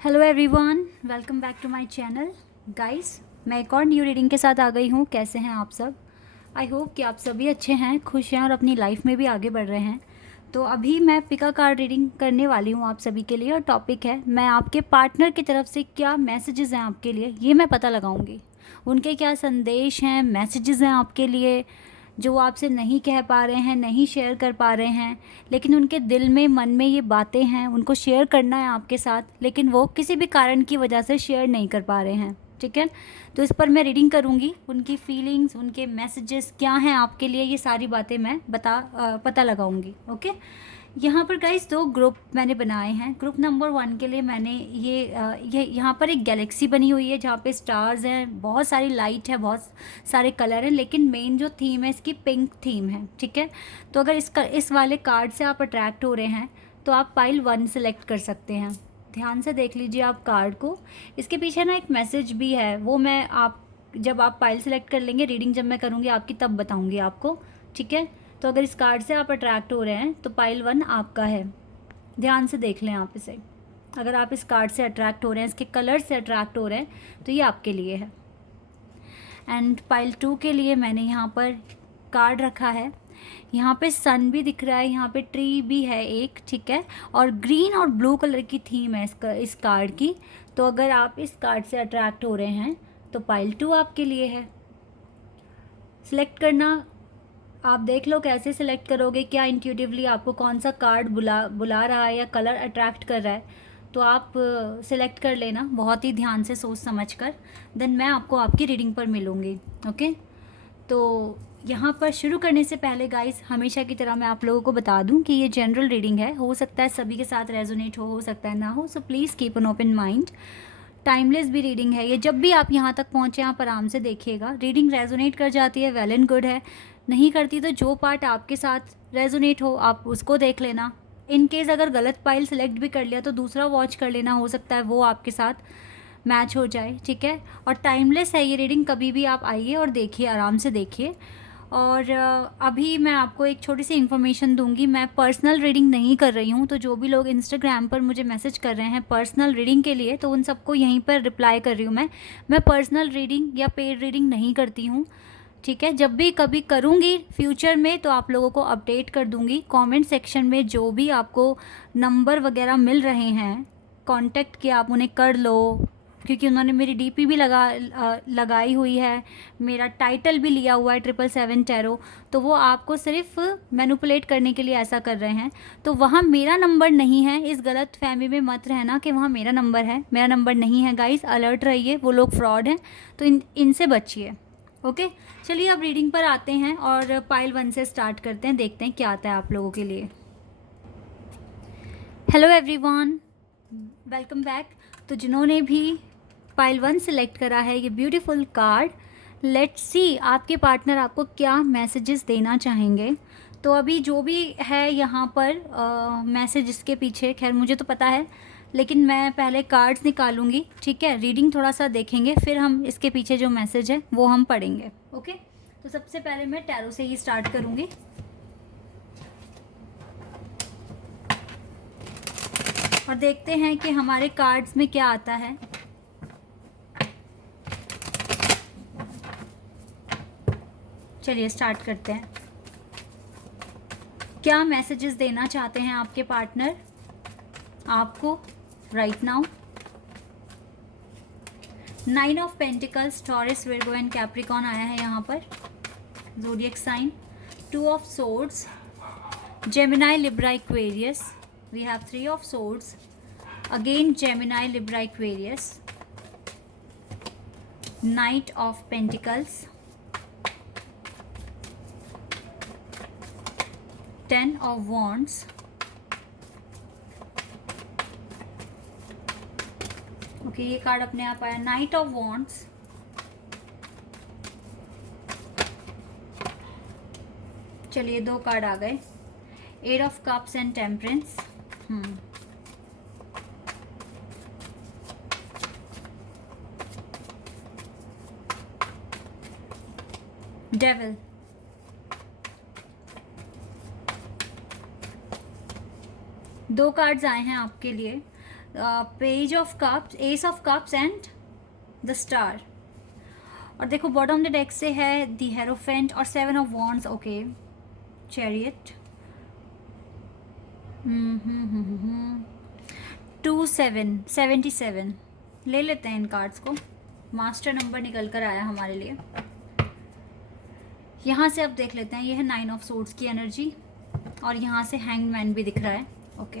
Hello everyone, welcome back to my channel. Guys, मैं एक और न्यू रीडिंग के साथ आ गई हूँ। कैसे हैं आप सब? आई होप कि आप सभी अच्छे हैं, खुश हैं और अपनी लाइफ में भी आगे बढ़ रहे हैं। तो अभी मैं पिका कार्ड रीडिंग करने वाली हूँ आप सभी के लिए, और टॉपिक है मैं आपके पार्टनर की तरफ से क्या मैसेजेस हैं आपके लिए, ये मैं पता लगाऊंगी। उनके क्या संदेश हैं, मैसेजेस हैं आपके लिए, जो वो आपसे नहीं कह पा रहे हैं, नहीं शेयर कर पा रहे हैं, लेकिन उनके दिल में, मन में ये बातें हैं, उनको शेयर करना है आपके साथ, लेकिन वो किसी भी कारण की वजह से शेयर नहीं कर पा रहे हैं। ठीक है, तो इस पर मैं रीडिंग करूँगी। उनकी फीलिंग्स, उनके मैसेजेस क्या हैं आपके लिए, ये सारी बातें मैं पता लगाऊंगी। ओके। यहाँ पर गाइस दो ग्रुप मैंने बनाए हैं। ग्रुप नंबर 1 के लिए मैंने ये यहाँ पर एक गैलेक्सी बनी हुई है जहाँ पे स्टार्स हैं, बहुत सारी लाइट है, बहुत सारे कलर हैं, लेकिन मेन जो थीम है इसकी पिंक थीम है। ठीक है, तो अगर इस वाले कार्ड से आप अट्रैक्ट हो रहे हैं तो आप पाइल 1 सेलेक्ट कर सकते हैं। ध्यान से देख लीजिए आप कार्ड को। इसके पीछे ना एक मैसेज भी है, वो मैं आप जब आप पाइल सेलेक्ट कर लेंगे, रीडिंग जब मैं करूँगी आपकी तब बताऊँगी आपको। ठीक है, तो अगर इस कार्ड से आप अट्रैक्ट हो रहे हैं तो पाइल 1 आपका है। ध्यान से देख लें आप इसे। अगर आप इस कार्ड से अट्रैक्ट हो रहे हैं, इसके कलर से अट्रैक्ट हो रहे हैं, तो ये आपके लिए है। एंड पाइल 2 के लिए मैंने यहाँ पर कार्ड रखा है। यहाँ पे सन भी दिख रहा है, यहाँ पे ट्री भी है एक। ठीक है, और ग्रीन और ब्लू कलर की थीम है इस कार्ड की। तो अगर आप इस कार्ड से अट्रैक्ट हो रहे हैं तो पाइल 2 आपके लिए है। सिलेक्ट करना आप देख लो कैसे सिलेक्ट करोगे, क्या इंट्यूटिवली आपको कौन सा कार्ड बुला रहा है या कलर अट्रैक्ट कर रहा है, तो आप सिलेक्ट कर लेना बहुत ही ध्यान से, सोच समझ कर। देन मैं आपको आपकी रीडिंग पर मिलूँगी। ओके, तो यहाँ पर शुरू करने से पहले गाइस, हमेशा की तरह मैं आप लोगों को बता दूं कि ये जनरल रीडिंग है। हो सकता है सभी के साथ रेजोनेट हो सकता है ना हो, so please keep an open mind. Timeless भी रीडिंग है ये। जब भी आप यहाँ तक पहुँचे आप आराम से देखिएगा। रीडिंग रेजोनेट कर जाती है, वेल एंड गुड है। नहीं करती तो जो पार्ट आपके साथ रेजोनेट हो आप उसको देख लेना। इन केस अगर गलत पाइल सेलेक्ट भी कर लिया तो दूसरा वॉच कर लेना, हो सकता है वो आपके साथ मैच हो जाए। ठीक है, और टाइमलेस है ये रीडिंग, कभी भी आप आइए और देखिए, आराम से देखिए। और अभी मैं आपको एक छोटी सी इन्फॉर्मेशन दूंगी। मैं पर्सनल रीडिंग नहीं कर रही हूँ, तो जो भी लोग इंस्टाग्राम पर मुझे मैसेज कर रहे हैं पर्सनल रीडिंग के लिए, तो उन सबको यहीं पर रिप्लाई कर रही हूँ। मैं पर्सनल रीडिंग या पेड रीडिंग नहीं करती हूँ। ठीक है, जब भी कभी करूँगी फ्यूचर में तो आप लोगों को अपडेट कर दूँगी। कमेंट सेक्शन में जो भी आपको नंबर वगैरह मिल रहे हैं कांटेक्ट किया, आप उन्हें कर लो, क्योंकि उन्होंने मेरी डीपी भी लगाई हुई है, मेरा टाइटल भी लिया हुआ है 777 टैरो। तो वो आपको सिर्फ मैनिपुलेट करने के लिए ऐसा कर रहे हैं। तो वहाँ मेरा नंबर नहीं है, इस गलत फहमी में मत रहना कि वहाँ मेरा नंबर है। मेरा नंबर नहीं है गाइस, अलर्ट रहिए, वो लोग फ्रॉड हैं, तो इनसे बचिए। ओके, चलिए अब रीडिंग पर आते हैं और पाइल 1 से स्टार्ट करते हैं, देखते हैं क्या आता है आप लोगों के लिए। Hello everyone, welcome back. तो जिन्होंने भी पाइल 1 सेलेक्ट करा है ये ब्यूटीफुल कार्ड, लेट्स सी आपके पार्टनर आपको क्या मैसेजेस देना चाहेंगे। तो अभी जो भी है यहाँ पर मैसेज इसके पीछे, खैर मुझे तो पता है, लेकिन मैं पहले कार्ड्स निकालूंगी। ठीक है, रीडिंग थोड़ा सा देखेंगे, फिर हम इसके पीछे जो मैसेज है वो हम पढ़ेंगे। ओके, तो सबसे पहले मैं टैरो से ही स्टार्ट करूँगी। और देखते हैं कि हमारे कार्ड्स में क्या आता है। चलिए स्टार्ट करते हैं। क्या मैसेजेस देना चाहते हैं आपके पार्टनर आपको right now? 9 of pentacles, Taurus, Virgo and Capricorn आया है यहाँ पर, zodiac sign. 2 of swords, Gemini, Libra, Aquarius. We have 3 of swords, again Gemini, Libra, Aquarius. Knight of pentacles, 10 of wands, okay ये कार्ड अपने आप आया, night of wands, चलिए 2 card आ गए, 8 of cups and temperance. Devil, दो cards आए हैं आपके लिए, page of cups, S of cups and the star. और देखो बॉटम द डेक से है द हेरोफेंट और 7 ऑफ वॉन्ड्स। ओके, चैरियट, 77 ले लेते हैं इन कार्ड्स को। मास्टर नंबर निकल कर आया हमारे लिए। यहाँ से अब देख लेते हैं, ये है 9 ऑफ सोर्ड्स की एनर्जी और यहाँ से हैंगमैन भी दिख रहा है। ओके,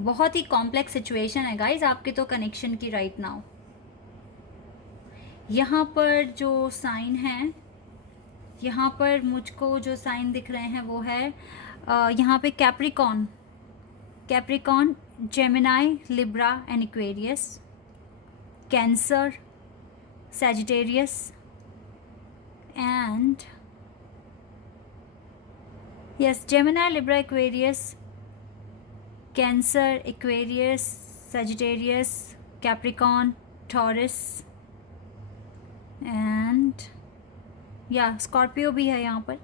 बहुत ही कॉम्प्लेक्स सिचुएशन है गाइज आपके तो कनेक्शन की राइट नाउ। यहाँ पर जो साइन है, यहाँ पर मुझको जो साइन दिख रहे हैं वो है यहाँ पे Capricorn, Gemini, Libra and Aquarius, cancer, Sagittarius and yes, Gemini, Libra, Aquarius, cancer, Aquarius, Sagittarius, Capricorn, taurus and या स्कॉर्पियो भी है यहाँ पर।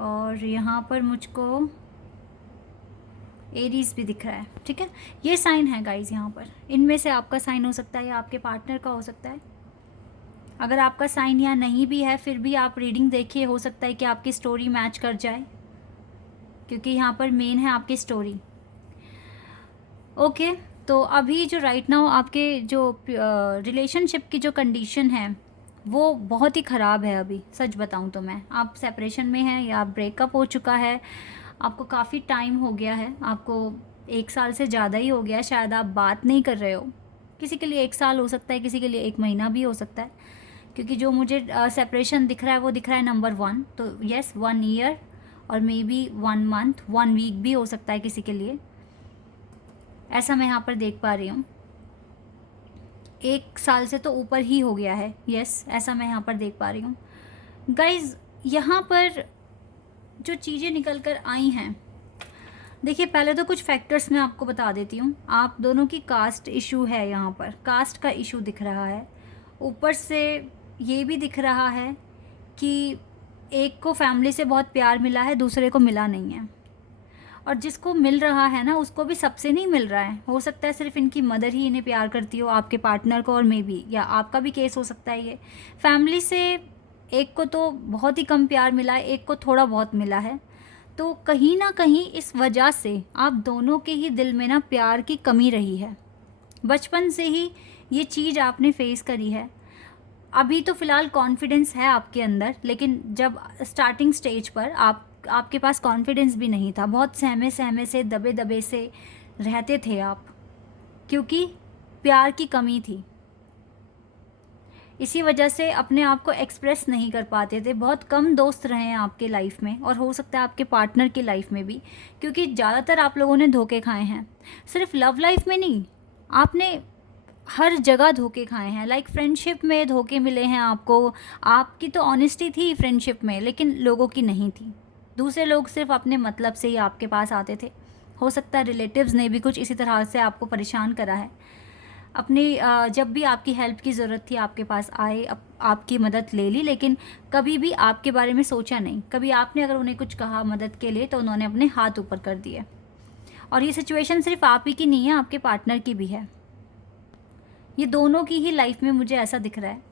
और यहाँ पर मुझको एरीज भी दिख रहा है। ठीक है, ये साइन है गाइज यहाँ पर। इनमें से आपका साइन हो सकता है या आपके पार्टनर का हो सकता है। अगर आपका साइन यहाँ नहीं भी है फिर भी आप रीडिंग देखिए, हो सकता है कि आपकी स्टोरी मैच कर जाए, क्योंकि यहाँ पर मेन है आपकी स्टोरी। ओके, तो अभी जो राइट नाउ आपके जो रिलेशनशिप की जो कंडीशन है वो बहुत ही ख़राब है। अभी सच बताऊँ तो मैं, आप सेपरेशन में हैं या ब्रेकअप हो चुका है, आपको काफ़ी टाइम हो गया है, आपको 1 साल से ज़्यादा ही हो गया है, शायद आप बात नहीं कर रहे हो। किसी के लिए 1 साल हो सकता है, किसी के लिए 1 महीना भी हो सकता है, क्योंकि जो मुझे सेपरेशन दिख रहा है वो दिख रहा है नंबर 1। तो यस, 1 ईयर और मे बी 1 मंथ, 1 वीक भी हो सकता है किसी के लिए, ऐसा मैं यहाँ पर देख पा रही हूँ। 1 साल से तो ऊपर ही हो गया है, यस, ऐसा मैं यहाँ पर देख पा रही हूँ। गाइज यहाँ पर जो चीज़ें निकल कर आई हैं, देखिए पहले तो कुछ फैक्टर्स मैं आपको बता देती हूँ। आप दोनों की कास्ट इशू है, यहाँ पर कास्ट का इशू दिख रहा है। ऊपर से ये भी दिख रहा है कि एक को फैमिली से बहुत प्यार मिला है, दूसरे को मिला नहीं है, और जिसको मिल रहा है ना उसको भी सबसे नहीं मिल रहा है। हो सकता है सिर्फ इनकी मदर ही इन्हें प्यार करती हो, आपके पार्टनर को, और मे बी या आपका भी केस हो सकता है। ये फैमिली से एक को तो बहुत ही कम प्यार मिला है, एक को थोड़ा बहुत मिला है। तो कहीं ना कहीं इस वजह से आप दोनों के ही दिल में ना प्यार की कमी रही है। बचपन से ही ये चीज़ आपने फेस करी है। अभी तो फ़िलहाल कॉन्फिडेंस है आपके अंदर, लेकिन जब स्टार्टिंग स्टेज पर आपके पास कॉन्फिडेंस भी नहीं था, बहुत सहमे सहमे से, दबे दबे से रहते थे आप, क्योंकि प्यार की कमी थी। इसी वजह से अपने आप को एक्सप्रेस नहीं कर पाते थे। बहुत कम दोस्त रहे हैं आपके लाइफ में, और हो सकता है आपके पार्टनर की लाइफ में भी, क्योंकि ज़्यादातर आप लोगों ने धोखे खाए हैं। सिर्फ लव लाइफ में नहीं, आपने हर जगह धोखे खाए हैं। लाइक फ्रेंडशिप में धोखे मिले हैं आपको। आपकी तो ऑनेस्टी थी फ्रेंडशिप में, लेकिन लोगों की नहीं थी। दूसरे लोग सिर्फ अपने मतलब से ही आपके पास आते थे। हो सकता है रिलेटिव्स ने भी कुछ इसी तरह से आपको परेशान करा है। अपनी जब भी आपकी हेल्प की ज़रूरत थी आपके पास आए, आपकी मदद ले ली, लेकिन कभी भी आपके बारे में सोचा नहीं। कभी आपने अगर उन्हें कुछ कहा मदद के लिए तो उन्होंने अपने हाथ ऊपर कर दिए। और ये सिचुएशन सिर्फ आप ही की नहीं है, आपके पार्टनर की भी है। ये दोनों की ही लाइफ में मुझे ऐसा दिख रहा है।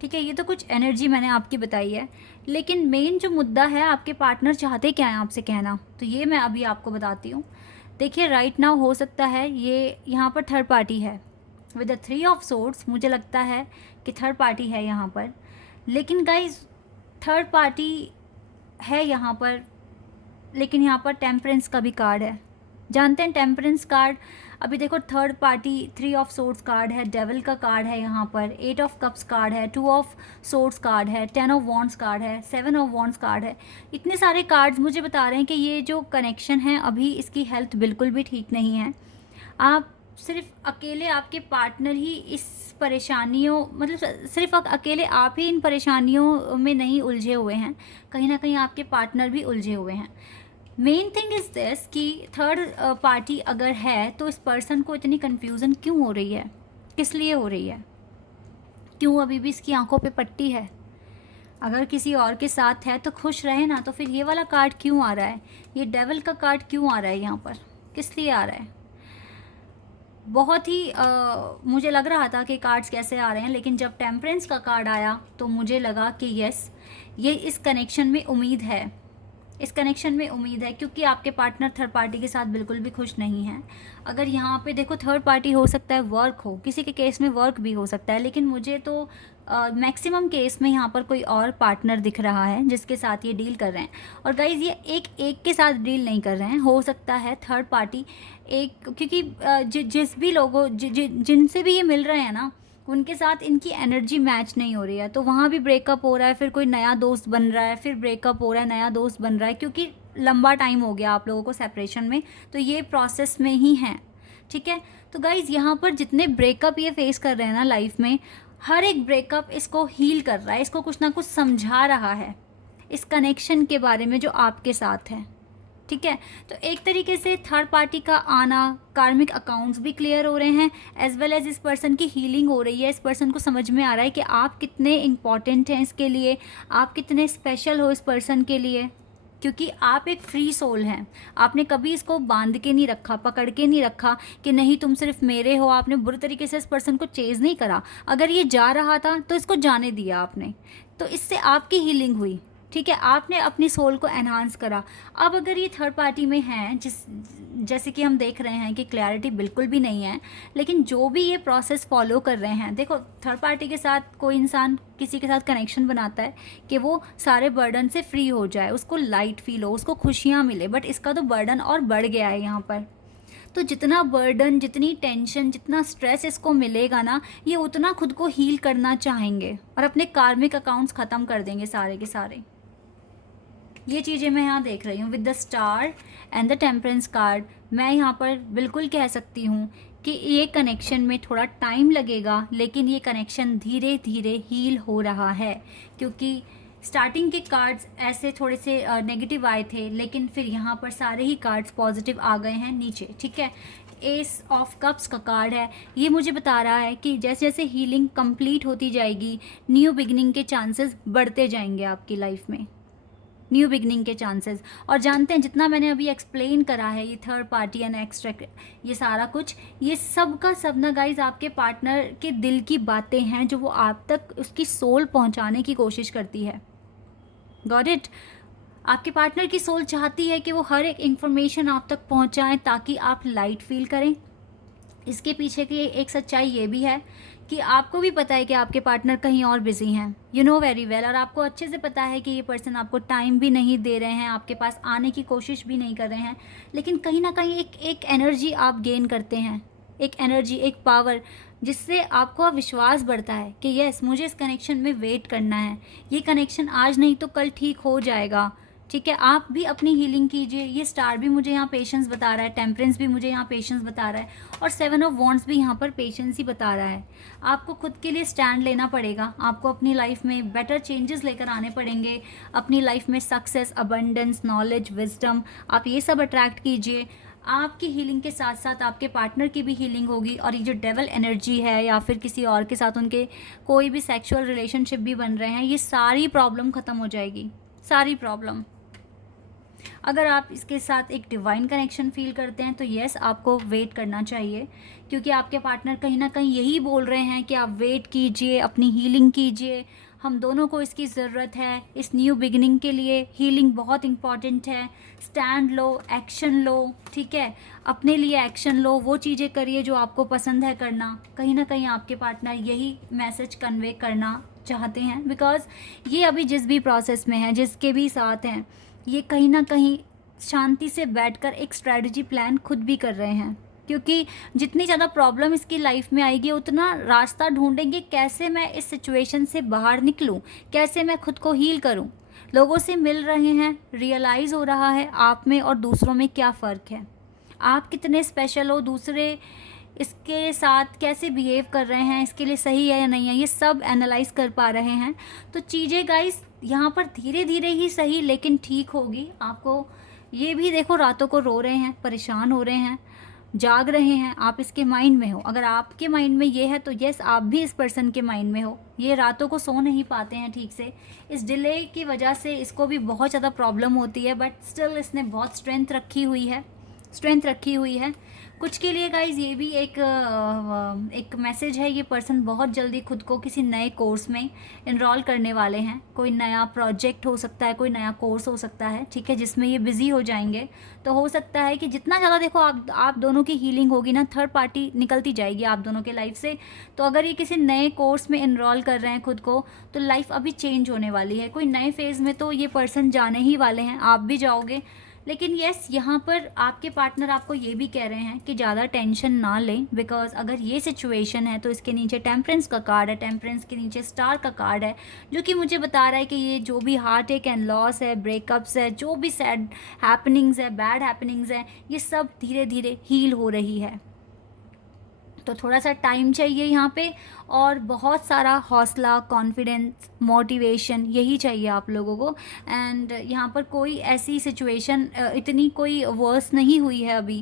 ठीक है, ये तो कुछ एनर्जी मैंने आपकी बताई है, लेकिन मेन जो मुद्दा है, आपके पार्टनर चाहते क्या हैं आपसे कहना, तो ये मैं अभी आपको बताती हूँ। देखिए राइट नाउ हो सकता है ये यहाँ पर थर्ड पार्टी है विद द 3 ऑफ सोर्ड्स। मुझे लगता है कि थर्ड पार्टी है यहाँ पर, लेकिन गाइज थर्ड पार्टी है यहाँ पर, लेकिन यहाँ पर टेम्परेंस का भी कार्ड है। जानते हैं टेम्परेंस कार्ड, अभी देखो third party 3 of swords card है, डेविल का कार्ड है यहाँ पर, 8 ऑफ कप्स कार्ड है, 2 ऑफ सोर्ड्स कार्ड है, 10 ऑफ वॉन्ड्स कार्ड है, 7 ऑफ वॉन्ड्स कार्ड है। इतने सारे कार्ड्स मुझे बता रहे हैं कि ये जो कनेक्शन है अभी इसकी हेल्थ बिल्कुल भी ठीक नहीं है। आप सिर्फ अकेले, आपके पार्टनर ही इस परेशानियों, मतलब सिर्फ अकेले आप ही इन परेशानियों में नहीं उलझे हुए हैं, कहीं ना कहीं आपके पार्टनर भी उलझे हुए हैं। मेन थिंग इज़ दिस कि थर्ड पार्टी अगर है तो इस पर्सन को इतनी कन्फ्यूज़न क्यों हो रही है, किस लिए हो रही है, क्यों अभी भी इसकी आंखों पे पट्टी है। अगर किसी और के साथ है तो खुश रहे ना, तो फिर ये वाला कार्ड क्यों आ रहा है, ये डेविल का कार्ड क्यों आ रहा है यहाँ पर, किस लिए आ रहा है। बहुत ही मुझे लग रहा था कि कार्ड्स कैसे आ रहे हैं, लेकिन जब टेम्परेंस का कार्ड आया तो मुझे लगा कि यस, ये इस कनेक्शन में उम्मीद है, इस कनेक्शन में उम्मीद है, क्योंकि आपके पार्टनर थर्ड पार्टी के साथ बिल्कुल भी खुश नहीं है। अगर यहाँ पे देखो थर्ड पार्टी हो सकता है वर्क हो, किसी के केस में वर्क भी हो सकता है, लेकिन मुझे तो मैक्सिमम केस में यहाँ पर कोई और पार्टनर दिख रहा है जिसके साथ ये डील कर रहे हैं। और गाइज़ ये एक के साथ डील नहीं कर रहे हैं, हो सकता है थर्ड पार्टी एक, क्योंकि जिस भी लोगों जिनसे भी ये मिल रहे हैं ना, उनके साथ इनकी एनर्जी मैच नहीं हो रही है, तो वहाँ भी ब्रेकअप हो रहा है, फिर कोई नया दोस्त बन रहा है, फिर ब्रेकअप हो रहा है, नया दोस्त बन रहा है, क्योंकि लंबा टाइम हो गया आप लोगों को सेपरेशन में, तो ये प्रोसेस में ही है। ठीक है, तो गाइज़ यहाँ पर जितने ब्रेकअप ये फेस कर रहे हैं ना लाइफ में, हर एक ब्रेकअप इसको हील कर रहा है, इसको कुछ ना कुछ समझा रहा है इस कनेक्शन के बारे में जो आपके साथ है। ठीक है, तो एक तरीके से थर्ड पार्टी का आना, कार्मिक अकाउंट्स भी क्लियर हो रहे हैं, एज वेल एज इस पर्सन की हीलिंग हो रही है। इस पर्सन को समझ में आ रहा है कि आप कितने इम्पॉर्टेंट हैं इसके लिए, आप कितने स्पेशल हो इस पर्सन के लिए, क्योंकि आप एक फ्री सोल हैं। आपने कभी इसको बांध के नहीं रखा, पकड़ के नहीं रखा कि नहीं तुम सिर्फ मेरे हो। आपने बुरे तरीके से इस पर्सन को चेज़ नहीं करा। अगर ये जा रहा था तो इसको जाने दिया आपने, तो इससे आपकी हीलिंग हुई। ठीक है, आपने अपनी सोल को एनहांस करा। अब अगर ये थर्ड पार्टी में हैं, जैसे कि हम देख रहे हैं कि क्लैरिटी बिल्कुल भी नहीं है, लेकिन जो भी ये प्रोसेस फॉलो कर रहे हैं, देखो थर्ड पार्टी के साथ कोई इंसान किसी के साथ कनेक्शन बनाता है कि वो सारे बर्डन से फ्री हो जाए, उसको लाइट फील हो, उसको खुशियाँ मिले, बट इसका तो बर्डन और बढ़ गया है यहाँ पर। तो जितना बर्डन, जितनी टेंशन, जितना स्ट्रेस इसको मिलेगा ना, ये उतना खुद को हील करना चाहेंगे और अपने कार्मिक अकाउंट्स ख़त्म कर देंगे सारे के सारे। ये चीज़ें मैं यहाँ देख रही हूँ with the star and the temperance card. मैं यहाँ पर बिल्कुल कह सकती हूँ कि ये कनेक्शन में थोड़ा टाइम लगेगा, लेकिन ये कनेक्शन धीरे धीरे हील हो रहा है, क्योंकि स्टार्टिंग के कार्ड्स ऐसे थोड़े से नेगेटिव आए थे, लेकिन फिर यहाँ पर सारे ही कार्ड्स पॉजिटिव आ गए हैं नीचे। ठीक है, एस ऑफ कप्स का कार्ड है, ये मुझे बता रहा है कि जैसे जैसे हीलिंग कंप्लीट होती जाएगी, न्यू बिगनिंग के चांसेस बढ़ते जाएंगे आपकी लाइफ में, न्यू बिगनिंग के चांसेस। और जानते हैं जितना मैंने अभी एक्सप्लेन करा है, ये थर्ड पार्टी एंड एक्स्ट्रा, ये सारा कुछ, ये सब का सब ना गाइज आपके पार्टनर के दिल की बातें हैं जो वो आप तक उसकी सोल पहुंचाने की कोशिश करती है। Got it? आपके पार्टनर की सोल चाहती है कि वो हर एक इंफॉर्मेशन आप तक पहुंचाएं ताकि आप लाइट फील करें। इसके पीछे की एक सच्चाई ये भी है कि आपको भी पता है कि आपके पार्टनर कहीं और बिजी हैं, यू नो वेरी वेल, और आपको अच्छे से पता है कि ये पर्सन आपको टाइम भी नहीं दे रहे हैं, आपके पास आने की कोशिश भी नहीं कर रहे हैं, लेकिन कहीं ना कहीं एक एनर्जी आप गेन करते हैं, एक एनर्जी, एक पावर, जिससे आपको विश्वास बढ़ता है कि यस, मुझे इस कनेक्शन में वेट करना है, ये कनेक्शन आज नहीं तो कल ठीक हो जाएगा। ठीक है, आप भी अपनी हीलिंग कीजिए। ये स्टार भी मुझे यहाँ पेशेंस बता रहा है, टेम्परेंस भी मुझे यहाँ पेशेंस बता रहा है, और सेवन ऑफ वॉन्ड्स भी यहाँ पर पेशेंस ही बता रहा है। आपको खुद के लिए स्टैंड लेना पड़ेगा, आपको अपनी लाइफ में बेटर चेंजेस लेकर आने पड़ेंगे, अपनी लाइफ में सक्सेस, अबंडेंस, नॉलेज, विजडम, आप ये सब अट्रैक्ट कीजिए। आपकी हीलिंग के साथ साथ आपके पार्टनर की भी हीलिंग होगी, और ये जो डेवल एनर्जी है या फिर किसी और के साथ उनके कोई भी सेक्सुअल रिलेशनशिप भी बन रहे हैं, ये सारी प्रॉब्लम ख़त्म हो जाएगी, सारी प्रॉब्लम। अगर आप इसके साथ एक डिवाइन कनेक्शन फील करते हैं तो यस, आपको वेट करना चाहिए, क्योंकि आपके पार्टनर कहीं ना कहीं यही बोल रहे हैं कि आप वेट कीजिए, अपनी हीलिंग कीजिए, हम दोनों को इसकी ज़रूरत है, इस न्यू बिगिनिंग के लिए हीलिंग बहुत इंपॉर्टेंट है। स्टैंड लो, एक्शन लो, ठीक है, अपने लिए एक्शन लो, वो चीज़ें करिए जो आपको पसंद है करना। कहीं ना कहीं आपके पार्टनर यही मैसेज कन्वे करना चाहते हैं, बिकॉज ये अभी जिस भी प्रोसेस में है, जिसके भी साथ हैं, ये कहीं ना कहीं शांति से बैठकर एक स्ट्रेटजी प्लान खुद भी कर रहे हैं, क्योंकि जितनी ज़्यादा प्रॉब्लम इसकी लाइफ में आएगी उतना रास्ता ढूंढेंगे कैसे मैं इस सिचुएशन से बाहर निकलूं, कैसे मैं खुद को हील करूं। लोगों से मिल रहे हैं, रियलाइज़ हो रहा है आप में और दूसरों में क्या फ़र्क है, आप कितने स्पेशल हो, दूसरे इसके साथ कैसे बिहेव कर रहे हैं, इसके लिए सही है या नहीं है, ये सब एनालाइज कर पा रहे हैं। तो चीज़ें गाइस यहाँ पर धीरे धीरे ही सही लेकिन ठीक होगी। आपको ये भी देखो, रातों को रो रहे हैं, परेशान हो रहे हैं, जाग रहे हैं, आप इसके माइंड में हो। अगर आपके माइंड में ये है तो यस, आप भी इस पर्सन के माइंड में हो। ये रातों को सो नहीं पाते हैं ठीक से, इस डिले की वजह से इसको भी बहुत ज़्यादा प्रॉब्लम होती है, बट स्टिल इसने बहुत स्ट्रेंथ रखी हुई है, स्ट्रेंथ रखी हुई है। कुछ के लिए गाइज ये भी एक मैसेज है, ये पर्सन बहुत जल्दी खुद को किसी नए कोर्स में इनरोल करने वाले हैं। कोई नया प्रोजेक्ट हो सकता है, कोई नया कोर्स हो सकता है, ठीक है, जिसमें ये बिज़ी हो जाएंगे। तो हो सकता है कि जितना ज़्यादा देखो आप दोनों की हीलिंग होगी ना, थर्ड पार्टी निकलती जाएगी आप दोनों के लाइफ से। तो अगर ये किसी नए कोर्स में इनरोल कर रहे हैं खुद को, तो लाइफ अभी चेंज होने वाली है। कोई नए फेज़ में तो ये पर्सन जाने ही वाले हैं, आप भी जाओगे। लेकिन यस, यहाँ पर आपके पार्टनर आपको ये भी कह रहे हैं कि ज़्यादा टेंशन ना लें, बिकॉज अगर ये सिचुएशन है तो इसके नीचे टेम्परेंस का कार्ड है, टेम्परेंस के नीचे स्टार का कार्ड है, जो कि मुझे बता रहा है कि ये जो भी हार्ट एक एंड लॉस है, ब्रेकअप्स है, जो भी सैड हैपनिंग्स है, बैड हैपनिंग्स है, ये सब धीरे धीरे हील हो रही है। तो थोड़ा सा टाइम चाहिए यहाँ पे, और बहुत सारा हौसला, कॉन्फिडेंस, मोटिवेशन, यही चाहिए आप लोगों को। एंड यहाँ पर कोई ऐसी सिचुएशन इतनी कोई वर्स नहीं हुई है अभी,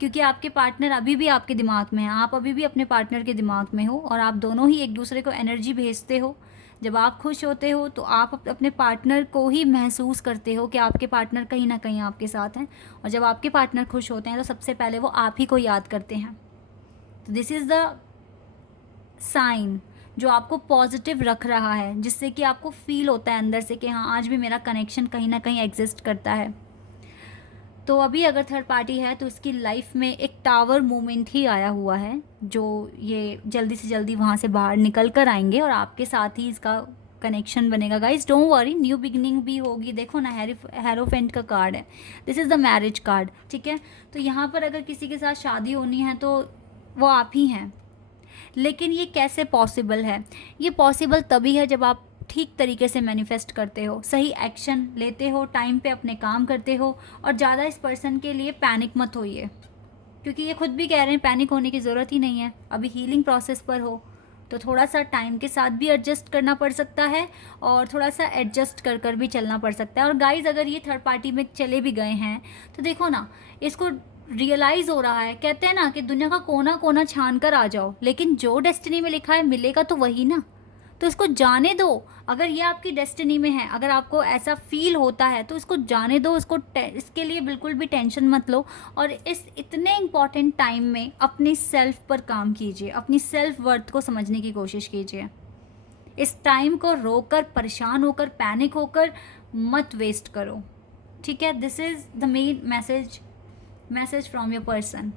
क्योंकि आपके पार्टनर अभी भी आपके दिमाग में है, आप अभी भी अपने पार्टनर के दिमाग में हो, और आप दोनों ही एक दूसरे को एनर्जी भेजते हो। जब आप खुश होते हो तो आप अपने पार्टनर को ही महसूस करते हो कि आपके पार्टनर कहीं ना कहीं आपके साथ हैं, और जब आपके पार्टनर खुश होते हैं तो सबसे पहले वो आप ही को याद करते हैं। तो दिस इज़ द साइन जो आपको पॉजिटिव रख रहा है, जिससे कि आपको फील होता है अंदर से कि हाँ, आज भी मेरा कनेक्शन कहीं ना कहीं एग्जिस्ट करता है। तो अभी अगर थर्ड पार्टी है तो इसकी लाइफ में एक टावर मोमेंट ही आया हुआ है, जो ये जल्दी से जल्दी वहाँ से बाहर निकल कर आएंगे और आपके साथ ही इसका कनेक्शन बनेगा। Guys don't worry, new beginning भी होगी। देखो ना, हेरोफेंट का कार्ड है, this is the marriage card, ठीक है। तो यहाँ पर अगर किसी के साथ शादी होनी है तो वो आप ही हैं। लेकिन ये कैसे पॉसिबल है? ये पॉसिबल तभी है जब आप ठीक तरीके से मैनिफेस्ट करते हो, सही एक्शन लेते हो, टाइम पे अपने काम करते हो, और ज़्यादा इस पर्सन के लिए पैनिक मत होइए, क्योंकि ये खुद भी कह रहे हैं पैनिक होने की ज़रूरत ही नहीं है, अभी हीलिंग प्रोसेस पर हो। तो थोड़ा सा टाइम के साथ भी एडजस्ट करना पड़ सकता है, और थोड़ा सा एडजस्ट कर कर भी चलना पड़ सकता है। और गाइज अगर ये थर्ड पार्टी में चले भी गए हैं तो देखो ना, इसको रियलाइज़ हो रहा है, कहते हैं ना कि दुनिया का कोना कोना छान कर आ जाओ, लेकिन जो डेस्टिनी में लिखा है मिलेगा तो वही ना। तो इसको जाने दो, अगर ये आपकी डेस्टिनी में है, अगर आपको ऐसा फील होता है तो इसको जाने दो, इसके लिए बिल्कुल भी टेंशन मत लो। और इस इतने इम्पॉर्टेंट टाइम में अपनी सेल्फ पर काम कीजिए, अपनी सेल्फ वर्थ को समझने की कोशिश कीजिए। इस टाइम को रोकर, परेशान होकर, पैनिक होकर मत वेस्ट करो, ठीक है। This is the main message from your person.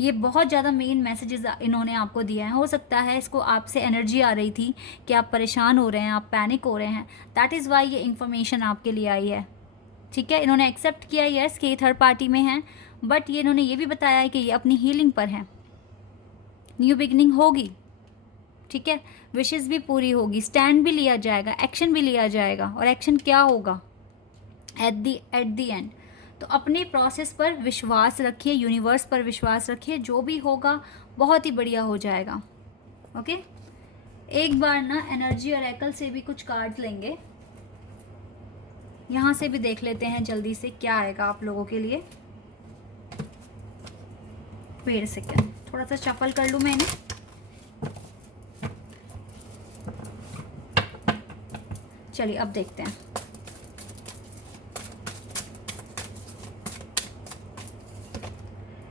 ये बहुत ज़्यादा मेन मैसेजेस इन्होंने आपको दिया है। हो सकता है इसको आपसे एनर्जी आ रही थी कि आप परेशान हो रहे हैं, आप पैनिक हो रहे हैं, दैट इज़ वाई ये इन्फॉर्मेशन आपके लिए आई है, ठीक है। इन्होंने एक्सेप्ट किया यस कि ये थर्ड पार्टी में है, बट ये इन्होंने ये भी बताया है कि ये अपनी हीलिंग पर है, न्यू बिगिनिंग होगी, ठीक है, विशेस भी पूरी होगी, स्टैंड भी लिया जाएगा, एक्शन भी लिया जाएगा। और एक्शन क्या होगा एट दी एंड? तो अपने प्रोसेस पर विश्वास रखिए, यूनिवर्स पर विश्वास रखिए, जो भी होगा बहुत ही बढ़िया हो जाएगा। ओके, एक बार ना एनर्जी ऑरेकल से भी कुछ कार्ड लेंगे, यहाँ से भी देख लेते हैं जल्दी से क्या आएगा आप लोगों के लिए। वेट अ सेकेंड, थोड़ा सा शफल कर लूँ मैं इन्हें। चलिए अब देखते हैं।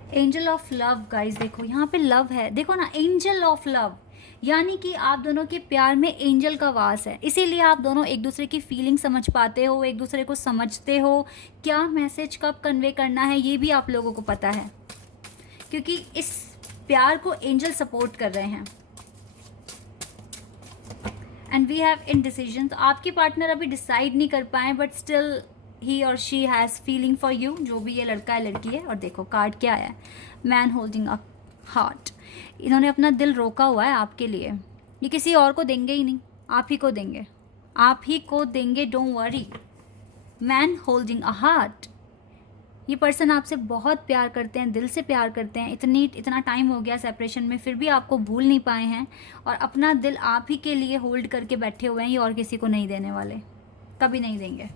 एंजल ऑफ लव, गाइज देखो यहाँ पे लव है, देखो ना, एंजल ऑफ लव, यानी कि आप दोनों के प्यार में एंजल का वास है। इसीलिए आप दोनों एक दूसरे की फीलिंग समझ पाते हो, एक दूसरे को समझते हो, क्या मैसेज कब कन्वे करना है ये भी आप लोगों को पता है, क्योंकि इस प्यार को एंजल सपोर्ट कर रहे हैं। एंड वी हैव इनडिसीजन, तो आपके पार्टनर अभी डिसाइड नहीं कर पाए, बट स्टिल ही और she has feeling for you, जो भी ये लड़का है लड़की है। और देखो कार्ड क्या आया है, मैन होल्डिंग अ हार्ट। इन्होंने अपना दिल रोका हुआ है आपके लिए, ये किसी और को देंगे ही नहीं, आप ही को देंगे, आप ही को देंगे, don't worry. Man holding a heart, ये पर्सन आपसे बहुत प्यार करते हैं, दिल से प्यार करते हैं। इतना टाइम हो गया सेपरेशन में, फिर भी आपको भूल नहीं पाए हैं, और अपना दिल आप ही के लिए होल्ड करके बैठे हुए हैं। ये और किसी को नहीं देने वाले, कभी नहीं देंगे,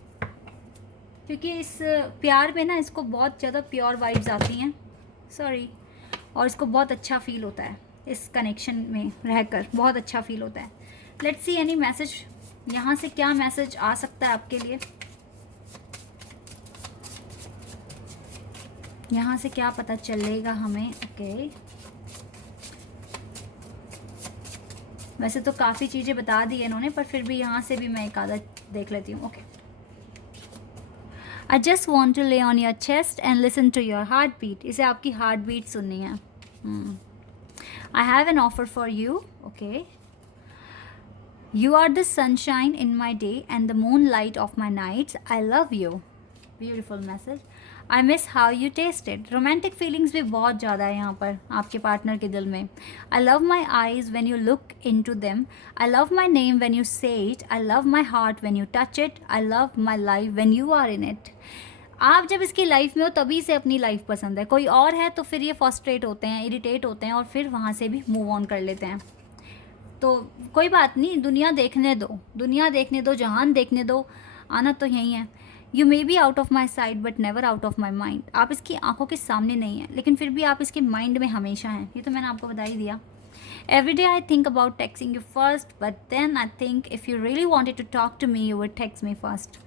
क्योंकि इस प्यार में ना इसको बहुत ज़्यादा प्योर वाइब्स आती हैं, सॉरी, और इसको बहुत अच्छा फील होता है, इस कनेक्शन में रहकर बहुत अच्छा फील होता है। लेट्स सी एनी मैसेज, यहाँ से क्या मैसेज आ सकता है आपके लिए। यहाँ से क्या पता चलेगा हमें? ओके, वैसे तो काफ़ी चीज़ें बता दी है इन्होंने, पर फिर भी यहाँ से भी मैं एक आधा देख लेती हूँ। Okay, I just want to lay on your chest and listen to your heartbeat. इसे आपकी हार्ट बीट सुननी है। I have an offer for you. Okay. You are the sunshine in my day and the moonlight of my nights. I love you. Beautiful message. I miss how you tasted. Romantic feelings भी बहुत ज़्यादा है यहाँ पर आपके partner के दिल में। I love my eyes when you look into them. I love my name when you say it. I love my heart when you touch it. I love my life when you are in it. आप जब इसकी life में हो तभी से अपनी life पसंद है। कोई और है तो फिर ये फ्रस्ट्रेट होते हैं, इरिटेट होते हैं और फिर वहाँ से भी मूव ऑन कर लेते हैं। तो कोई बात नहीं, दुनिया देखने दो, दुनिया देखने दो, जहान देखने दो, आना तो यहीं है। You may be out of my site but never out of my mind. आप इसकी आंखों के सामने नहीं हैं लेकिन फिर भी आप इसके माइंड में हमेशा हैं। ये तो मैंने आपको बता ही दिया। Every day I think about texting you first but then I think if you really wanted to talk to me you would text me first.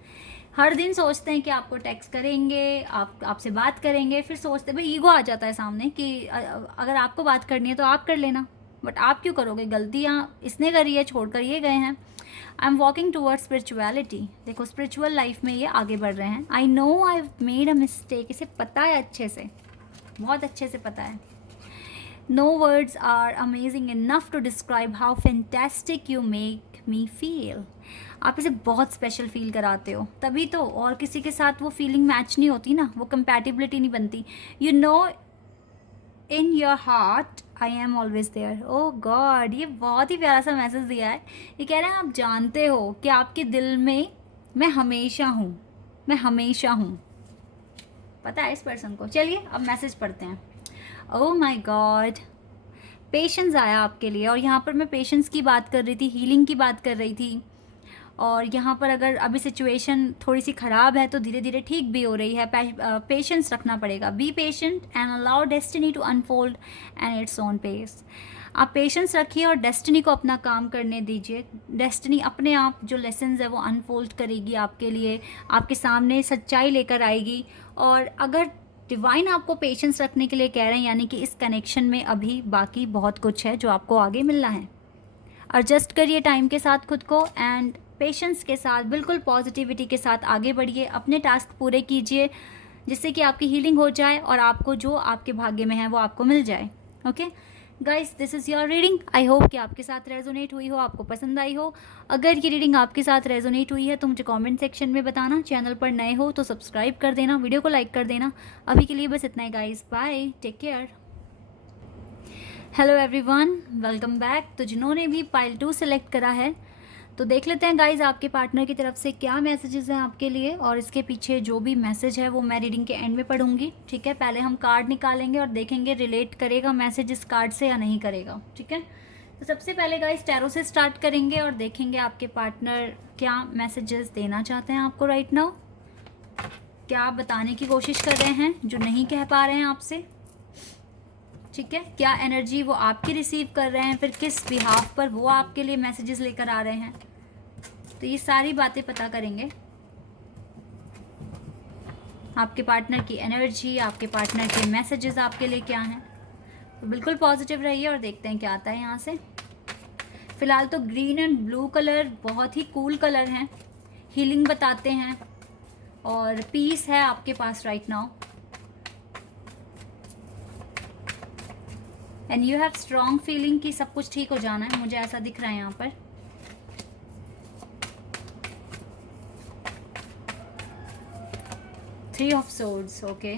हर दिन सोचते हैं कि आपको टेक्स्ट करेंगे, आपसे बात करेंगे, फिर सोचते हैं, भाई ईगो आ जाता है सामने कि अगर आपको बात करनी है तो आप कर लेना, बट आप क्यों करोगे? गलतियाँ इसने करी है, छोड़ कर ये गए हैं। I am walking toward spirituality. देखो स्पिरिचुअल लाइफ में ये आगे बढ़ रहे हैं। I know I made a mistake. इसे पता है अच्छे से, बहुत अच्छे से पता है। No words are amazing enough to describe how fantastic you make me feel. आप इसे बहुत स्पेशल फील कराते हो, तभी तो और किसी के साथ वो फीलिंग मैच नहीं होती ना, वो कंपैटिबिलिटी नहीं बनती। You know in your heart I am always there. Oh god, ये बहुत ही प्यारा सा मैसेज दिया है। ये कह रहे हैं आप जानते हो कि आपके दिल में मैं हमेशा हूँ, मैं हमेशा हूँ। पता है इस पर्सन को। चलिए अब मैसेज पढ़ते हैं। ओह माय गॉड, पेशेंस आया आपके लिए। और यहाँ पर मैं पेशेंस की बात कर रही थी, हीलिंग की बात कर रही थी। और यहाँ पर अगर अभी सिचुएशन थोड़ी सी ख़राब है तो धीरे धीरे ठीक भी हो रही है। पेशेंस रखना पड़ेगा। Be patient and allow destiny to unfold and its own pace. आप पेशेंस रखिए और डेस्टिनी को अपना काम करने दीजिए। डेस्टिनी अपने आप जो लेसन्स है वो अनफोल्ड करेगी आपके लिए, आपके सामने सच्चाई लेकर आएगी। और अगर डिवाइन आपको पेशेंस रखने के लिए कह रहे हैं, यानी कि इस कनेक्शन में अभी बाकी बहुत कुछ है जो आपको आगे मिलना है। एडजस्ट करिए टाइम के साथ खुद को एंड पेशेंस के साथ, बिल्कुल पॉजिटिविटी के साथ आगे बढ़िए। अपने टास्क पूरे कीजिए जिससे कि आपकी हीलिंग हो जाए और आपको जो आपके भाग्य में है वो आपको मिल जाए। Okay guys, this is your reading. I hope कि आपके साथ रेजोनेट हुई हो, आपको पसंद आई हो। अगर ये रीडिंग आपके साथ रेजोनेट हुई है तो मुझे कमेंट सेक्शन में बताना। चैनल पर नए हो तो सब्सक्राइब कर देना, वीडियो को लाइक कर देना। अभी के लिए बस इतना ही guys, bye, take care. Hello everyone, welcome back. तो जिन्होंने भी पाइल 2 सेलेक्ट करा है तो देख लेते हैं गाइज आपके पार्टनर की तरफ से क्या मैसेजेस हैं आपके लिए, और इसके पीछे जो भी मैसेज है वो मैं रीडिंग के एंड में पढ़ूंगी। ठीक है, पहले हम कार्ड निकालेंगे और देखेंगे रिलेट करेगा मैसेज इस कार्ड से या नहीं करेगा। ठीक है, तो सबसे पहले गाइज टैरो से स्टार्ट करेंगे और देखेंगे आपके पार्टनर क्या मैसेजेस देना चाहते हैं आपको राइट नाउ, क्या बताने की कोशिश कर रहे हैं जो नहीं कह पा रहे हैं आपसे। ठीक है, क्या एनर्जी वो आपकी रिसीव कर रहे हैं, फिर किस बिहाफ पर वो आपके लिए मैसेजेस लेकर आ रहे हैं। तो ये सारी बातें पता करेंगे। आपके पार्टनर की एनर्जी, आपके पार्टनर के मैसेजेस आपके लिए क्या हैं। तो बिल्कुल पॉजिटिव रहिए और देखते हैं क्या आता है यहाँ से। फिलहाल तो ग्रीन एंड ब्लू कलर बहुत ही कूल कलर हैं, हीलिंग बताते हैं और पीस है आपके पास right now. And you have strong feeling कि सब कुछ ठीक हो जाना है, मुझे ऐसा दिख रहा है यहाँ पर। Three of swords, okay.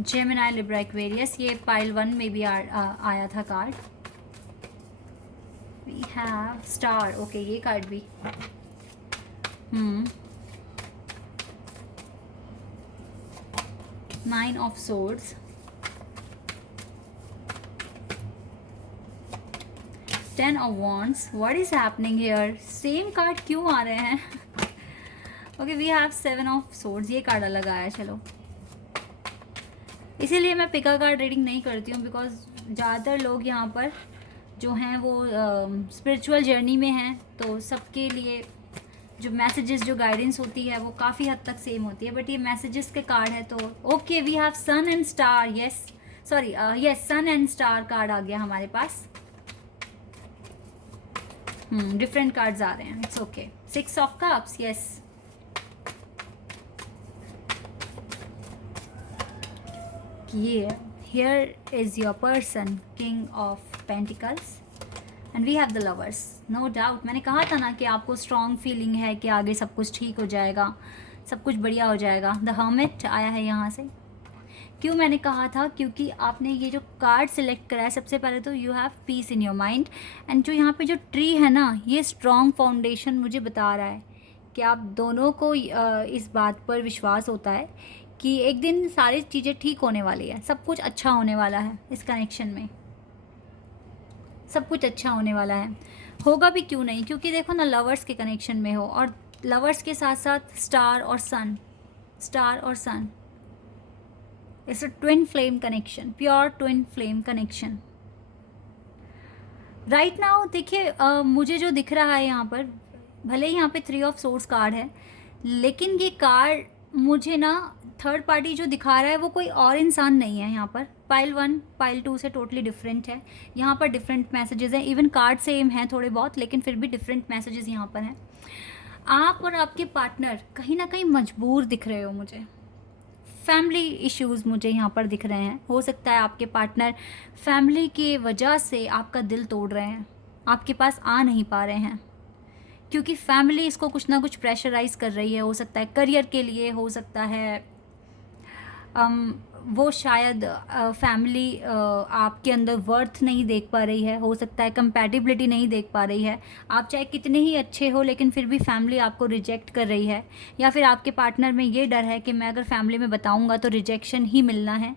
Gemini, Libra, Aquarius, ये पाइल 1 में भी आया था card. We have star, okay, ये कार्ड भी। Nine of swords, 10 of wands. What is happening here? Same card क्यों आ रहे हैं? Okay, we have 7 of swords, ये कार्ड अलग आया। चलो, इसीलिए मैं पिका कार्ड रीडिंग नहीं करती हूँ बिकॉज ज़्यादातर लोग यहाँ पर जो हैं वो स्पिरिचुअल जर्नी में हैं, तो सबके लिए जो मैसेजेस, जो गाइडेंस होती है वो काफ़ी हद तक सेम होती है, बट ये मैसेजेस के कार्ड है। तो okay, we have sun and star, yes sorry yes, sun and star card आ गया हमारे पास। डिफरेंट कार्ड्स आ रहे हैं, it's okay. 6 of cups, yes. ये here is your person, king of pentacles, and we have the lovers. No doubt, मैंने कहा था ना कि आपको स्ट्रॉन्ग फीलिंग है कि आगे सब कुछ ठीक हो जाएगा, सब कुछ बढ़िया हो जाएगा। द हर्मिट आया है यहाँ से। क्यों मैंने कहा था? क्योंकि आपने ये जो कार्ड सिलेक्ट करा है, सबसे पहले तो you have piece in your mind, and जो यहाँ पे जो ट्री है ना, ये स्ट्रॉन्ग फाउंडेशन मुझे बता रहा है कि आप दोनों को इस बात पर विश्वास होता है कि एक दिन सारी चीज़ें ठीक होने वाली है, सब कुछ अच्छा होने वाला है। इस कनेक्शन में सब कुछ अच्छा होने वाला है, होगा भी क्यों नहीं, क्योंकि देखो ना, लवर्स के कनेक्शन में हो, और लवर्स के साथ साथ स्टार और सन, स्टार और sun, it's a twin flame connection, pure twin flame connection. Right now देखिए, मुझे जो दिख रहा है यहाँ पर, भले ही यहाँ पे 3 ऑफ सोर्स कार्ड है, लेकिन ये कार्ड मुझे ना थर्ड पार्टी जो दिखा रहा है वो कोई और इंसान नहीं है। यहाँ पर पाइल 1 पाइल 2 से टोटली डिफरेंट है। यहाँ पर डिफरेंट मैसेजेस हैं, इवन कार्ड सेम हैं थोड़े बहुत, लेकिन फिर भी डिफरेंट मैसेजेस यहाँ पर हैं। आप और आपके पार्टनर कहीं ना कहीं मजबूर दिख रहे हो मुझे, फैमिली इश्यूज़ मुझे यहाँ पर दिख रहे हैं। हो सकता है आपके पार्टनर फैमिली की वजह से आपका दिल तोड़ रहे हैं, आपके पास आ नहीं पा रहे हैं, क्योंकि फैमिली इसको कुछ ना कुछ प्रेशराइज कर रही है। हो सकता है करियर के लिए, हो सकता है वो शायद फैमिली आपके अंदर वर्थ नहीं देख पा रही है, हो सकता है कंपैटिबिलिटी नहीं देख पा रही है। आप चाहे कितने ही अच्छे हो, लेकिन फिर भी फैमिली आपको रिजेक्ट कर रही है, या फिर आपके पार्टनर में ये डर है कि मैं अगर फैमिली में बताऊंगा तो रिजेक्शन ही मिलना है,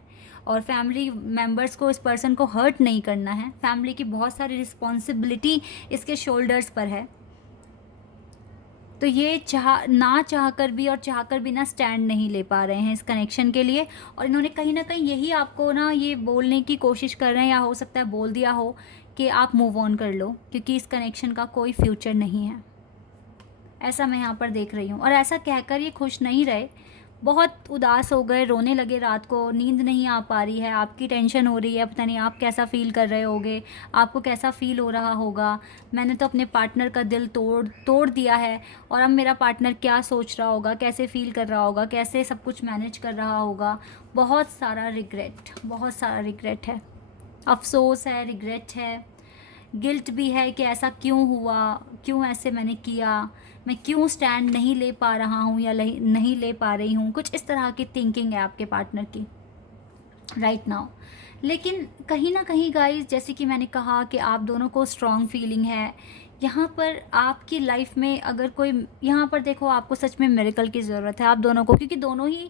और फैमिली मेम्बर्स को, इस पर्सन को हर्ट नहीं करना है। फैमिली की बहुत सारी रिस्पॉन्सिबिलिटी इसके शोल्डर्स पर है, तो ये ना चाह कर भी और चाह कर भी ना स्टैंड नहीं ले पा रहे हैं इस कनेक्शन के लिए। और इन्होंने कहीं ना कहीं यही आपको ना ये बोलने की कोशिश कर रहे हैं, या हो सकता है बोल दिया हो कि आप मूव ऑन कर लो, क्योंकि इस कनेक्शन का कोई फ्यूचर नहीं है, ऐसा मैं यहाँ पर देख रही हूँ। और ऐसा कहकर ये खुश नहीं रहे, बहुत उदास हो गए, रोने लगे, रात को नींद नहीं आ पा रही है, आपकी टेंशन हो रही है, पता नहीं आप कैसा फ़ील कर रहे होगे, आपको कैसा फ़ील हो रहा होगा। मैंने तो अपने पार्टनर का दिल तोड़ दिया है, और अब मेरा पार्टनर क्या सोच रहा होगा, कैसे फ़ील कर रहा होगा, कैसे सब कुछ मैनेज कर रहा होगा। बहुत सारा रिग्रेट है, अफसोस है, रिग्रेट है, गिल्ट भी है कि ऐसा क्यों हुआ, क्यों ऐसे मैंने किया, मैं क्यों स्टैंड नहीं ले पा रहा हूँ या नहीं ले पा रही हूँ। कुछ इस तरह की थिंकिंग है आपके पार्टनर की राइट नाउ। लेकिन कहीं ना कहीं गाइस, जैसे कि मैंने कहा कि आप दोनों को स्ट्रॉन्ग फीलिंग है यहाँ पर आपकी लाइफ में। अगर कोई यहाँ पर देखो, आपको सच में मिरेकल की ज़रूरत है आप दोनों को, क्योंकि दोनों ही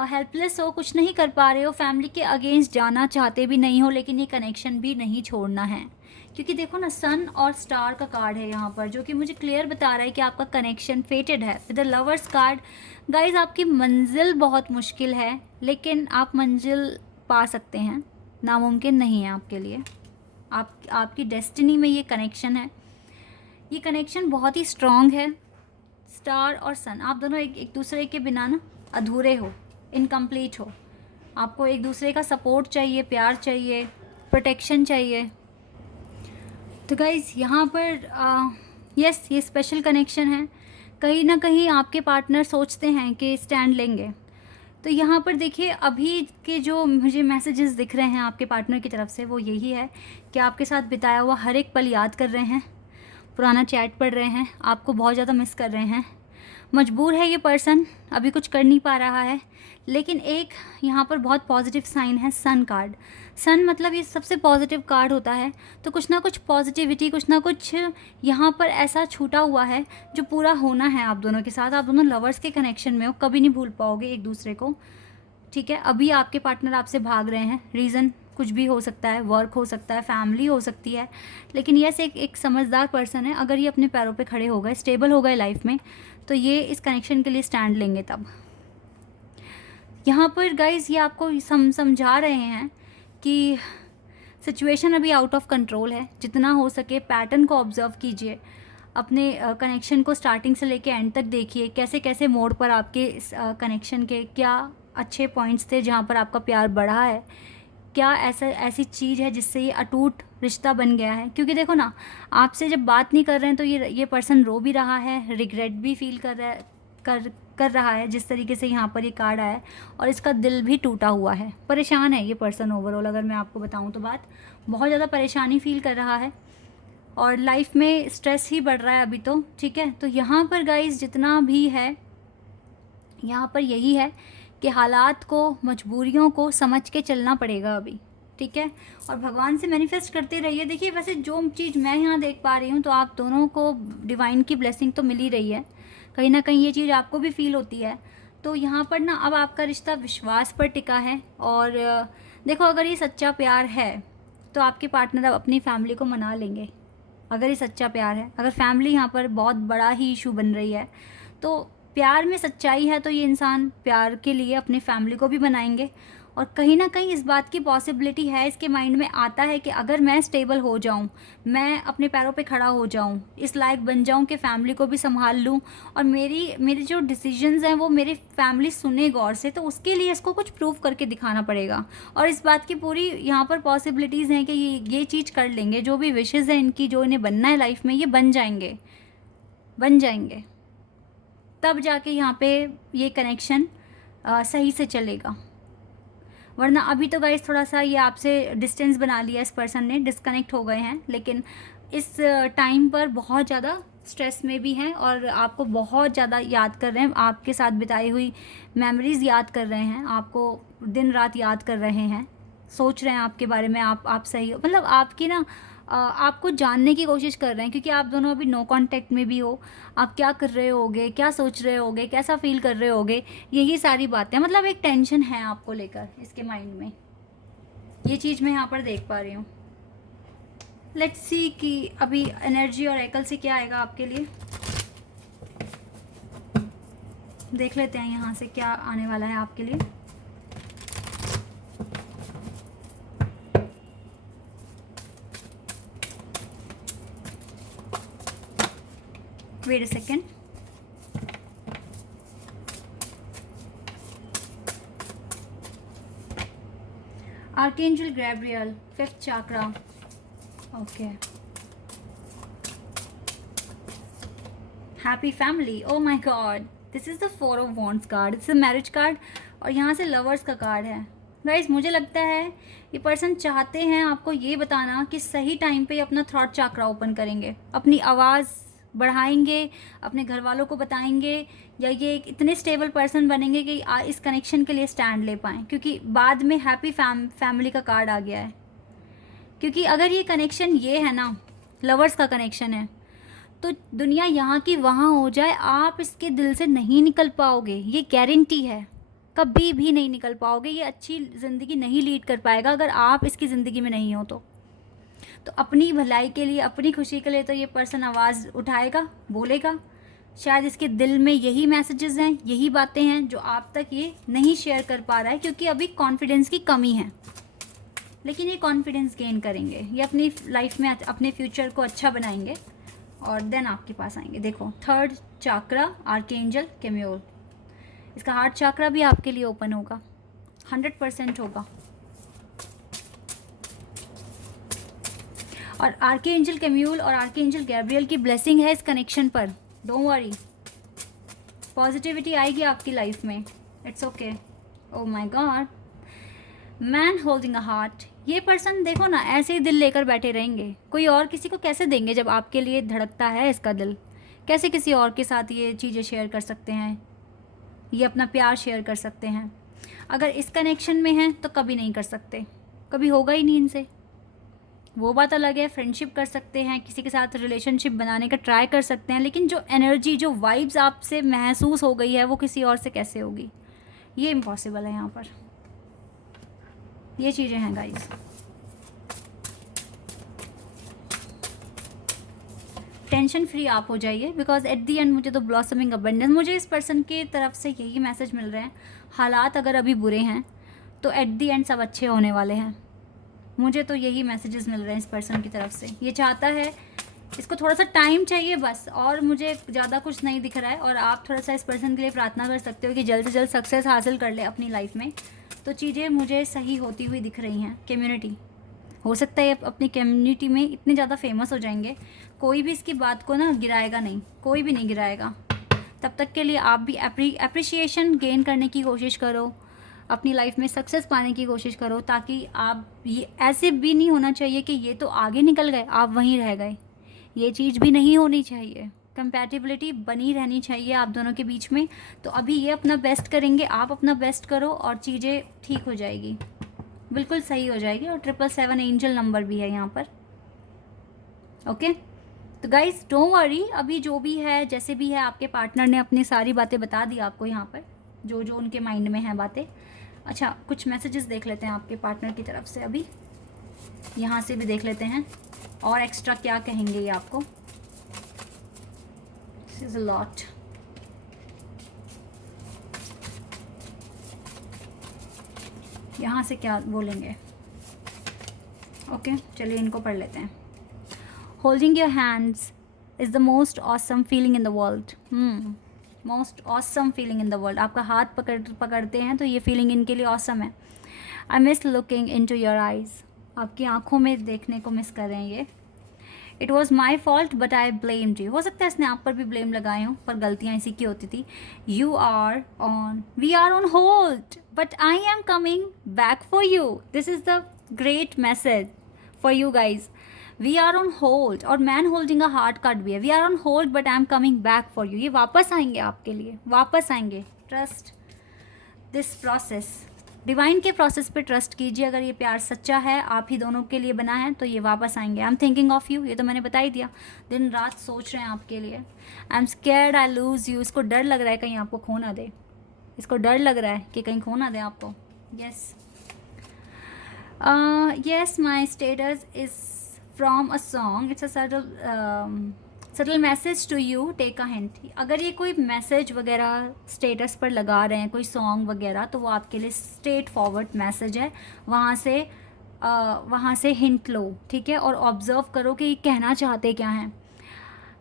हेल्पलेस हो, कुछ नहीं कर पा रहे हो, फैमिली के अगेंस्ट जाना चाहते भी नहीं हो, लेकिन ये कनेक्शन भी नहीं छोड़ना है। क्योंकि देखो ना, सन और स्टार का कार्ड है यहाँ पर, जो कि मुझे क्लियर बता रहा है कि आपका कनेक्शन फेटेड है। With the lovers card guys, आपकी मंजिल बहुत मुश्किल है, लेकिन आप मंजिल पा सकते हैं, नामुमकिन नहीं है आपके लिए। आपकी डेस्टिनी में ये कनेक्शन है, ये कनेक्शन बहुत ही स्ट्रॉन्ग है। स्टार और सन, आप दोनों एक दूसरे के बिना ना अधूरे हो, इनकम्प्लीट हो। आपको एक दूसरे का सपोर्ट चाहिए, प्यार चाहिए, प्रोटेक्शन चाहिए। तो गाइज़ यहाँ पर यस, ये स्पेशल कनेक्शन है। कहीं ना कहीं आपके पार्टनर सोचते हैं कि स्टैंड लेंगे। तो यहाँ पर देखिए, अभी के जो मुझे मैसेजेस दिख रहे हैं आपके पार्टनर की तरफ से, वो यही है कि आपके साथ बिताया हुआ हर एक पल याद कर रहे हैं, पुराना चैट पढ़ रहे हैं, आपको बहुत ज़्यादा मिस कर रहे हैं। मजबूर है ये पर्सन, अभी कुछ कर नहीं पा रहा है। लेकिन एक यहाँ पर बहुत पॉजिटिव साइन है, सन कार्ड। सन मतलब ये सबसे पॉजिटिव कार्ड होता है, तो कुछ ना कुछ पॉजिटिविटी, कुछ ना कुछ यहाँ पर ऐसा छूटा हुआ है जो पूरा होना है आप दोनों के साथ। आप दोनों लवर्स के कनेक्शन में हो, कभी नहीं भूल पाओगे एक दूसरे को, ठीक है। अभी आपके पार्टनर आपसे भाग रहे हैं, रीज़न कुछ भी हो सकता है, वर्क हो सकता है, फैमिली हो सकती है, लेकिन यस, एक समझदार पर्सन है। अगर ये अपने पैरों पे खड़े हो गए, स्टेबल हो गए लाइफ में, तो ये इस कनेक्शन के लिए स्टैंड लेंगे। तब यहाँ पर गाइज़ ये आपको समझा रहे हैं कि सिचुएशन अभी आउट ऑफ कंट्रोल है। जितना हो सके पैटर्न को ऑब्जर्व कीजिए, अपने कनेक्शन को स्टार्टिंग से लेके एंड तक देखिए, कैसे कैसे मोड़ पर आपके इस कनेक्शन के क्या अच्छे पॉइंट्स थे जहाँ पर आपका प्यार बढ़ा है, क्या ऐसी चीज़ है जिससे ये अटूट रिश्ता बन गया है। क्योंकि देखो ना, आपसे जब बात नहीं कर रहे हैं तो ये पर्सन रो भी रहा है, रिग्रेट भी फील कर रहा है, कर रहा है, जिस तरीके से यहाँ पर ये कार्ड आया है, और इसका दिल भी टूटा हुआ है, परेशान है ये पर्सन ओवरऑल। अगर मैं आपको बताऊँ तो बात बहुत ज़्यादा परेशानी फील कर रहा है और लाइफ में स्ट्रेस ही बढ़ रहा है अभी तो, ठीक है। तो यहाँ पर गाइस जितना भी है, यहाँ पर यही है कि हालात को, मजबूरियों को समझ के चलना पड़ेगा अभी, ठीक है। और भगवान से मैनिफेस्ट करते रहिए। देखिए वैसे जो चीज़ मैं यहाँ देख पा रही हूँ, तो आप दोनों को डिवाइन की ब्लेसिंग तो मिल ही रही है, कहीं ना कहीं ये चीज़ आपको भी फील होती है। तो यहाँ पर ना अब आपका रिश्ता विश्वास पर टिका है। और देखो, अगर ये सच्चा प्यार है तो आपके पार्टनर अब अपनी फैमिली को मना लेंगे। अगर ये सच्चा प्यार है, अगर फैमिली यहाँ पर बहुत बड़ा ही इशू बन रही है, तो प्यार में सच्चाई है तो ये इंसान प्यार के लिए अपने फैमिली को भी बनाएंगे। और कहीं ना कहीं इस बात की पॉसिबिलिटी है, इसके माइंड में आता है कि अगर मैं स्टेबल हो जाऊं, मैं अपने पैरों पे खड़ा हो जाऊं, इस लायक बन जाऊं कि फैमिली को भी संभाल लूं, और मेरी जो डिसीजंस हैं वो मेरी फैमिली सुने गौर से, तो उसके लिए इसको कुछ प्रूव करके दिखाना पड़ेगा। और इस बात की पूरी यहाँ पर पॉसिबिलिटीज़ हैं कि ये चीज़ कर लेंगे। जो भी विशेज़ हैं इनकी, जो इन्हें बनना है लाइफ में, ये बन जाएंगे। तब जाके यहाँ पे ये कनेक्शन सही से चलेगा। वरना अभी तो गाइस थोड़ा सा ये आपसे डिस्टेंस बना लिया इस पर्सन ने, डिस्कनेक्ट हो गए हैं, लेकिन इस टाइम पर बहुत ज़्यादा स्ट्रेस में भी हैं और आपको बहुत ज़्यादा याद कर रहे हैं, आपके साथ बिताई हुई मेमोरीज़ याद कर रहे हैं, आपको दिन रात याद कर रहे हैं, सोच रहे हैं आपके बारे में, आप सही हो, मतलब आपकी ना आपको जानने की कोशिश कर रहे हैं। क्योंकि आप दोनों अभी नो कांटेक्ट में भी हो, आप क्या कर रहे होगे, क्या सोच रहे होगे, कैसा फील कर रहे होगे, यही सारी बातें, मतलब एक टेंशन है आपको लेकर इसके माइंड में। ये चीज़ मैं यहाँ पर देख पा रही हूँ। लेट्स सी कि अभी एनर्जी और एकल से क्या आएगा आपके लिए। देख लेते हैं यहाँ से क्या आने वाला है आपके लिए। Wait a second. Archangel Gabriel, 5th chakra. Okay, happy family. Oh my god, this is the 4 of wands card, it's a marriage card, और यहाँ से लवर्स का कार्ड है। गाइस मुझे लगता है ये पर्सन चाहते हैं आपको ये बताना कि सही टाइम पे अपना थ्रॉट चक्रा ओपन करेंगे, अपनी आवाज़ बढ़ाएंगे, अपने घर वालों को बताएंगे, या ये एक इतने स्टेबल पर्सन बनेंगे कि इस कनेक्शन के लिए स्टैंड ले पाएँ। क्योंकि बाद में हैप्पी फैमिली का कार्ड आ गया है। क्योंकि अगर ये कनेक्शन ये है ना, लवर्स का कनेक्शन है, तो दुनिया यहाँ की वहाँ हो जाए, आप इसके दिल से नहीं निकल पाओगे, ये गारंटी है। कभी भी नहीं निकल पाओगे, ये अच्छी ज़िंदगी नहीं लीड कर पाएगा अगर आप इसकी ज़िंदगी में नहीं हो तो अपनी भलाई के लिए, अपनी खुशी के लिए तो ये पर्सन आवाज़ उठाएगा, बोलेगा। शायद इसके दिल में यही मैसेजेस हैं, यही बातें हैं जो आप तक ये नहीं शेयर कर पा रहा है, क्योंकि अभी कॉन्फिडेंस की कमी है। लेकिन ये कॉन्फिडेंस गेन करेंगे, ये अपनी लाइफ में अपने फ्यूचर को अच्छा बनाएंगे और देन आपके पास आएंगे। देखो, 3rd चक्रा, आर्कएंजल कैम्यूल, इसका हार्ट चक्रा भी आपके लिए ओपन होगा, 100% होगा। और आर्कएंजल कैम्यूल और आर्कएंजल गैब्रियल की ब्लेसिंग है इस कनेक्शन पर। डोंट वरी, पॉजिटिविटी आएगी आपकी लाइफ में। It's okay. Oh my God, man holding a heart. ये पर्सन देखो ना, ऐसे ही दिल लेकर बैठे रहेंगे, कोई और किसी को कैसे देंगे जब आपके लिए धड़कता है इसका दिल। कैसे किसी और के साथ ये चीज़ें शेयर कर सकते हैं, ये अपना प्यार शेयर कर सकते हैं। अगर इस कनेक्शन में हैं तो कभी नहीं कर सकते, कभी होगा ही नहीं इनसे। वो बात अलग है, फ्रेंडशिप कर सकते हैं, किसी के साथ रिलेशनशिप बनाने का ट्राई कर सकते हैं, लेकिन जो एनर्जी, जो वाइब्स आपसे महसूस हो गई है वो किसी और से कैसे होगी, ये इम्पॉसिबल है। यहाँ पर ये चीज़ें हैं गाइस। टेंशन फ्री आप हो जाइए, बिकॉज एट दी एंड मुझे तो ब्लॉसमिंग अबंडेंस, मुझे इस पर्सन की तरफ से यही मैसेज मिल रहे हैं। हालात अगर अभी बुरे हैं तो एट दी एंड सब अच्छे होने वाले हैं। मुझे तो यही मैसेजेस मिल रहे हैं इस पर्सन की तरफ से। ये चाहता है इसको थोड़ा सा टाइम चाहिए बस, और मुझे ज़्यादा कुछ नहीं दिख रहा है। और आप थोड़ा सा इस पर्सन के लिए प्रार्थना कर सकते हो कि जल्द से जल्द सक्सेस हासिल कर ले अपनी लाइफ में। तो चीज़ें मुझे सही होती हुई दिख रही हैं। कम्युनिटी, हो सकता है अपनी कम्युनिटी में इतने ज़्यादा फेमस हो जाएंगे, कोई भी इसकी बात को ना गिराएगा नहीं, कोई भी नहीं गिराएगा। तब तक के लिए आप भी अप्रिशिएशन गेन करने की कोशिश करो, अपनी लाइफ में सक्सेस पाने की कोशिश करो, ताकि आप ये ऐसे भी नहीं होना चाहिए कि ये तो आगे निकल गए आप वहीं रह गए। ये चीज़ भी नहीं होनी चाहिए। कंपैटिबिलिटी बनी रहनी चाहिए आप दोनों के बीच में। तो अभी ये अपना बेस्ट करेंगे, आप अपना बेस्ट करो और चीज़ें ठीक हो जाएगी, बिल्कुल सही हो जाएगी। और 777 एंजल नंबर भी है यहाँ पर। ओके, तो गाइज डोंट वरी, अभी जो भी है जैसे भी है, आपके पार्टनर ने अपनी सारी बातें बता दी आपको यहाँ पर, जो जो उनके माइंड में है बातें। अच्छा, कुछ मैसेजेस देख लेते हैं आपके पार्टनर की तरफ से। अभी यहाँ से भी देख लेते हैं और एक्स्ट्रा क्या कहेंगे ये आपको। This is a lot. यहाँ से क्या बोलेंगे। ओके, चलिए इनको पढ़ लेते हैं। Holding your hands is the most awesome feeling in the world. Most awesome feeling in the world. आपका हाथ पकड़ते हैं तो ये फीलिंग इनके लिए ऑसम है। I miss looking into your eyes. आपकी आंखों में देखने को मिस कर रहे हैं ये। It was my fault but I blamed you. हो सकता है इसने आप पर भी ब्लेम लगाए हों, पर गलतियाँ इसी की होती थी। We are on hold but I am coming back for you. This is the great message for you guys. We are on hold, और man holding a heart card भी है। We are on hold but I am coming back for you. ये वापस आएंगे आपके लिए, वापस आएंगे। Trust this process. डिवाइन के प्रोसेस पे ट्रस्ट कीजिए। अगर ये प्यार सच्चा है, आप ही दोनों के लिए बना है, तो ये वापस आएंगे। I am thinking of you, ये तो मैंने बता ही दिया। दिन रात सोच रहे हैं आपके लिए। I am scared I loose you. इसको डर लग रहा है कहीं आपको खो ना दे। इसको डर लग रहा है कि कहीं खो ना दे आपको। Yes yes, my status is from a song. It's a subtle message to you, take a hint. अगर ये कोई मैसेज वगैरह स्टेटस पर लगा रहे हैं, कोई सॉन्ग वगैरह, तो वो आपके लिए स्ट्रेट फॉरवर्ड मैसेज है। वहाँ से हिंट लो, ठीक है, और ऑब्ज़र्व करो कि ये कहना चाहते क्या हैं।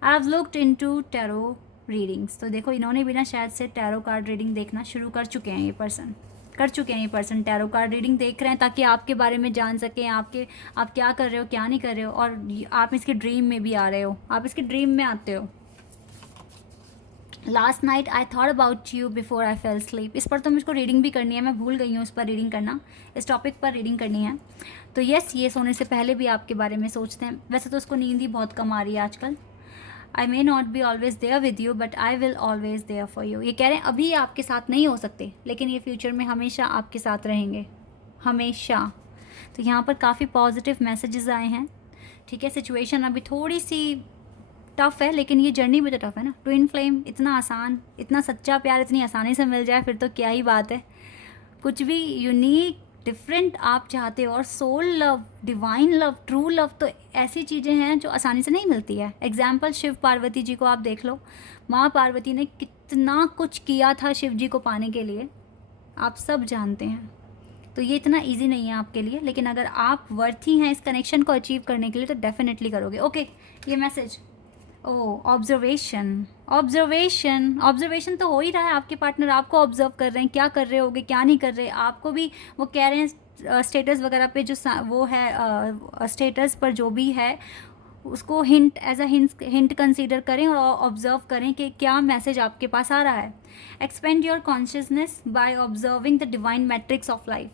I have looked into tarot readings. तो देखो, इन्होंने भी ना शायद से टैरो कार्ड रीडिंग देखना शुरू कर चुके हैं। ये पर्सन टैरो कार्ड रीडिंग देख रहे हैं, ताकि आपके बारे में जान सकें, आप क्या कर रहे हो, क्या नहीं कर रहे हो। और आप इसके ड्रीम में भी आ रहे हो, आप इसके ड्रीम में आते हो। Last night I thought about you before I fail sleep. इस पर तो मुझको रीडिंग भी करनी है, मैं भूल गई हूँ इस पर रीडिंग करना, इस टॉपिक पर रीडिंग करनी है। तो यस, ये सोने से पहले भी आपके बारे में सोचते हैं। वैसे तो उसको नींद ही बहुत कम आ रही है आजकल। I may not be always there with you but I will always there for you. ये कह रहे हैं अभी आपके साथ नहीं हो सकते, लेकिन ये फ्यूचर में हमेशा आपके साथ रहेंगे, हमेशा। तो यहाँ पर काफ़ी पॉजिटिव मैसेजेस आए हैं, ठीक है। सिचुएशन अभी थोड़ी सी टफ़ है, लेकिन ये जर्नी भी तो टफ़ है ना। ट्विन फ्लेम इतना आसान, इतना सच्चा प्यार इतनी आसानी से मिल जाए, फिर तो क्या ही बात है। कुछ भी यूनिक डिफरेंट आप चाहते हो, और soul love, divine love, true love, तो ऐसी चीज़ें हैं जो आसानी से नहीं मिलती है। एग्जाम्पल, शिव पार्वती जी को आप देख लो। माँ पार्वती ने कितना कुछ किया था शिव जी को पाने के लिए, आप सब जानते हैं। तो ये इतना इजी नहीं है आपके लिए, लेकिन अगर आप वर्थी हैं इस कनेक्शन को अचीव करने के लिए, तो डेफिनेटली करोगे। ओके, ये मैसेज, ऑब्जर्वेशन तो हो ही रहा है। आपके पार्टनर आपको ऑब्जर्व कर रहे हैं, क्या कर रहे होगे, क्या नहीं कर रहे। आपको भी वो कह रहे हैं स्टेटस वगैरह पे, जो वो है स्टेटस पर जो भी है, उसको hint as a hint consider करें और ऑब्जर्व करें कि क्या मैसेज आपके पास आ रहा है। Expand your consciousness by observing the divine matrix of life.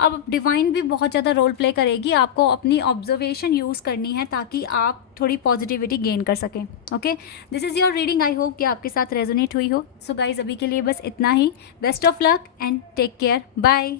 अब डिवाइन भी बहुत ज़्यादा रोल प्ले करेगी, आपको अपनी ऑब्जर्वेशन यूज़ करनी है, ताकि आप थोड़ी पॉजिटिविटी गेन कर सकें। Okay, this is your reading. I hope कि आपके साथ रेजोनेट हुई हो। सो गाइज, अभी के लिए बस इतना ही। Best of luck and take care, bye.